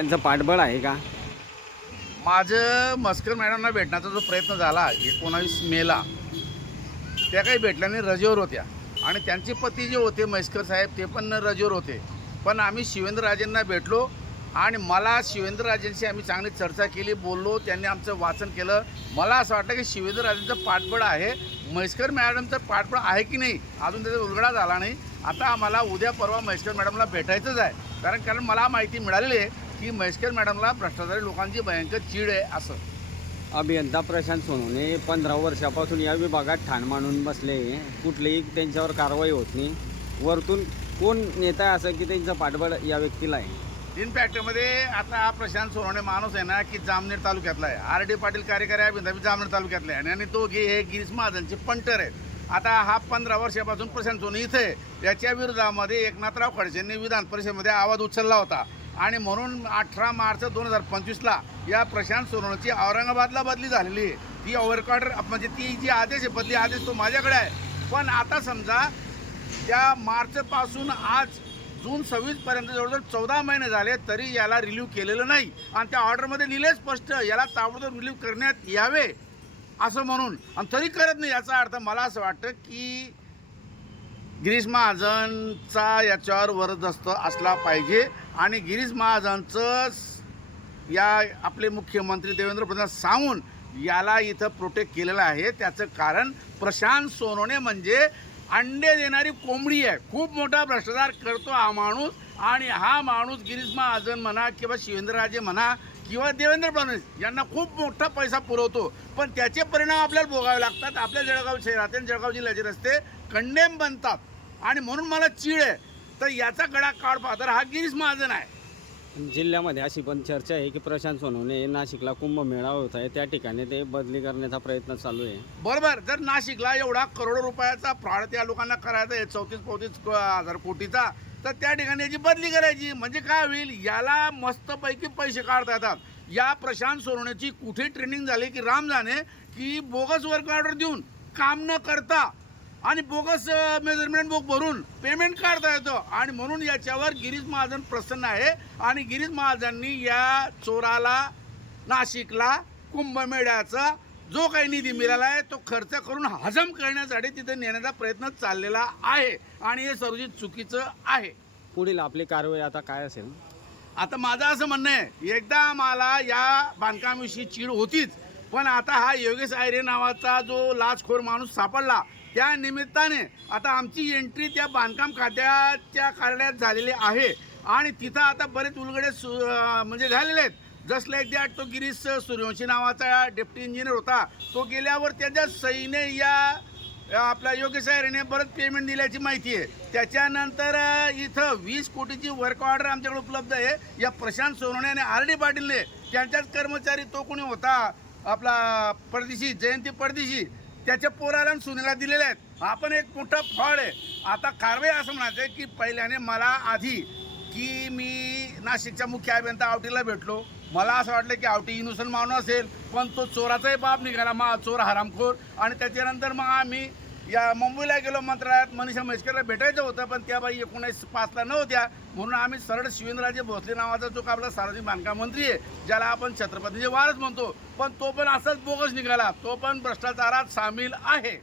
त्यांचं पाठबळ आहे का? माझं मस्कर मॅडमना भेटण्याचा जो प्रयत्न झाला 19 मेला, त्या काही भेटल्या नाही, रजेवर होत्या. आणि त्यांचे पती जे होते म्हैसकर साहेब ते पण रजेवर होते. पण आम्ही शिवेंद्रराजेंना भेटलो आणि मला शिवेंद्रराजेंशी आम्ही चांगली चर्चा केली, बोललो. त्यांनी आमचं वाचन केलं. मला असं वाटतं की शिवेंद्रराजेंचं पाठबळ आहे. म्हैसकर मॅडमचं पाठबळ आहे की नाही अजून त्याचा उलगडा झाला नाही. आता आम्हाला उद्या परवा म्हैसकर मॅडमला भेटायचंच आहे. कारण मला माहिती मिळालेली आहे की म्हैसकर मॅडमला भ्रष्टाचारी लोकांची भयंकर चीड आहे असं. अभियंता प्रशांत सोनवणे 15 वर्षापासून या विभागात ठाण मांडून बसले. कुठलीही त्यांच्यावर कारवाई होत नाही. वरतून कोण नेता आहे असं की त्यांचं पाठबळ या व्यक्तीला आहे? इनफॅक्टमध्ये आता हा प्रशांत सोनवणे माणूस आहे ना की जामनेर तालुक्यातला आहे. RD पाटील कार्यकारी अभियंता जामनेर तालुक्यातला आहे आणि तो हे गिरीश महाजनचे पंटर आहेत. आता हा 15 वर्षापासून प्रशांत सोनवणे इथे आहे. याच्या विरोधामध्ये एकनाथराव खडसेंनी विधान परिषदेमध्ये आवाज उचलला होता आणि म्हणून 18 मार्च 2025ला या प्रशांत सोनवणेची औरंगाबादला बदली झालेली आहे. ती ओव्हरकॉर्डर म्हणजे ती जी आदेश आहे, बदली आदेश तो माझ्याकडे आहे. पण आता समजा त्या मार्चपासून आज जून 26पर्यंत जवळजवळ 14 महिने झाले तरी याला रिलीव्ह केलेलं नाही. आणि त्या ऑर्डरमध्ये लिहिले स्पष्ट याला ताबडतोब रिलीव्ह करण्यात यावे असं म्हणून, आणि तरी करत नाही. याचा अर्थ मला असं वाटतं की गिरीश महाजनचा याच्यावर वरदस्त असला पाहिजे आणि गिरीश महाजनचं या आपले मुख्यमंत्री देवेंद्र फडणवीस सांगून याला इथं प्रोटेक्ट केलेलं आहे. त्याचं कारण प्रशांत सोनवणे म्हणजे अंडे देणारी कोंबडी आहे. खूप मोठा भ्रष्टाचार करतो हा माणूस. आणि हा माणूस गिरीश महाजन म्हणा किंवा शिवेंद्रराजे म्हणा किंवा देवेंद्र फडणवीस यांना खूप मोठा पैसा पुरवतो. पण त्याचे परिणाम आपल्याला भोगावे लागतात. आपल्या जळगाव शहरात आणि जळगाव जिल्ह्याचे रस्ते कंडेम बनतात आणि म्हणून मला चीड आहे. तर याचा गळा काढ हा गिरीश महाजन आहे. जिल्ह्यामध्ये अशी पण चर्चा आहे की प्रशांत सोनवणे नाशिकला कुंभमेळा होत आहे, त्या ठिकाणी ते बदली करण्याचा प्रयत्न चालू आहे. बरोबर. जर नाशिकला एवढा करोडो रुपयाचा फ्रॉड त्या लोकांना करायचा आहे 34-35 हजार कोटीचा, तर त्या ठिकाणी याची बदली करायची. म्हणजे काय होईल, याला मस्तपैकी पैसे काढता येतात. या प्रशांत सोनवणेची कुठे ट्रेनिंग झाली की राम जाणे, की बोगस वर्क ऑर्डर देऊन काम न करता आणि बोगस मेजरमेंट बुक भरून पेमेंट काढता येतो. आणि म्हणून याच्यावर गिरीश महाजन प्रसन्न आहे. आणि गिरीश महाजननी या चोराला नाशिकला कुंभमेळ्याचा जो काही निधी मिळाला आहे तो खर्च करून हजम करण्यासाठी तिथे नेण्याचा प्रयत्न चाललेला आहे आणि हे सर्वजित चुकीचं आहे. पुढील आपली कारवाई आता काय असेल? आता माझं असं म्हणणं आहे, एकदा मला या बांधकामाविषयी चीड होतीच, पण आता हा योगेश आयरे नावाचा जो लाचखोर माणूस सापडला त्या निमित्ताने आता आमची एंट्री त्या बांधकाम खात्याच्या कार्यालयात झालेली आहे. आणि तिथं आता बरेच उलगडे म्हणजे झालेले आहेत. जस्ट लाईक दॅट तो गिरीश सूर्यवंशी नावाचा डेप्टी इंजिनियर होता, तो गेल्यावर त्याच्या सहीने या आपला योगेश आयरेने बरंच पेमेंट दिल्याची माहिती आहे. त्याच्यानंतर इथं 20 कोटीची वर्क ऑर्डर आमच्याकडे उपलब्ध आहे. या प्रशांत सोनवणे आणि RD पाटीलने त्यांच्याच कर्मचारी तो कोणी होता आपला परदेशी जयंती परदेशी त्याच्या पोराला सुनेला दिलेले आहेत. हा पण एक मोठा फ्रॉड आहे. आता कारवाई असं म्हणायचं आहे की पहिल्याने मला आधी की मी नाशिकच्या मुख्य अभियंता आवटीला भेटलो. मला असं वाटलं की आवटी इनोसंट माणूस असेल, पण तो चोराचाही बाप निघाला, चोर हरामखोर. आणि त्याच्यानंतर मग आम्ही या मुंबईला गेलो मंत्रालयात. मनीषा म्हैसकरला भेटायचं होतं पण त्या बाई 1905ला नव्हत्या. म्हणून आम्ही सरळ शिवेंद्रराजे भोसले नावाचा जो आपला सार्वजनिक बांधकाम मंत्री आहे, ज्याला आपण छत्रपतीचे वारस म्हणतो, पण तो पण असाच बोगस निघाला. तो पण भ्रष्टाचारात सामील आहे.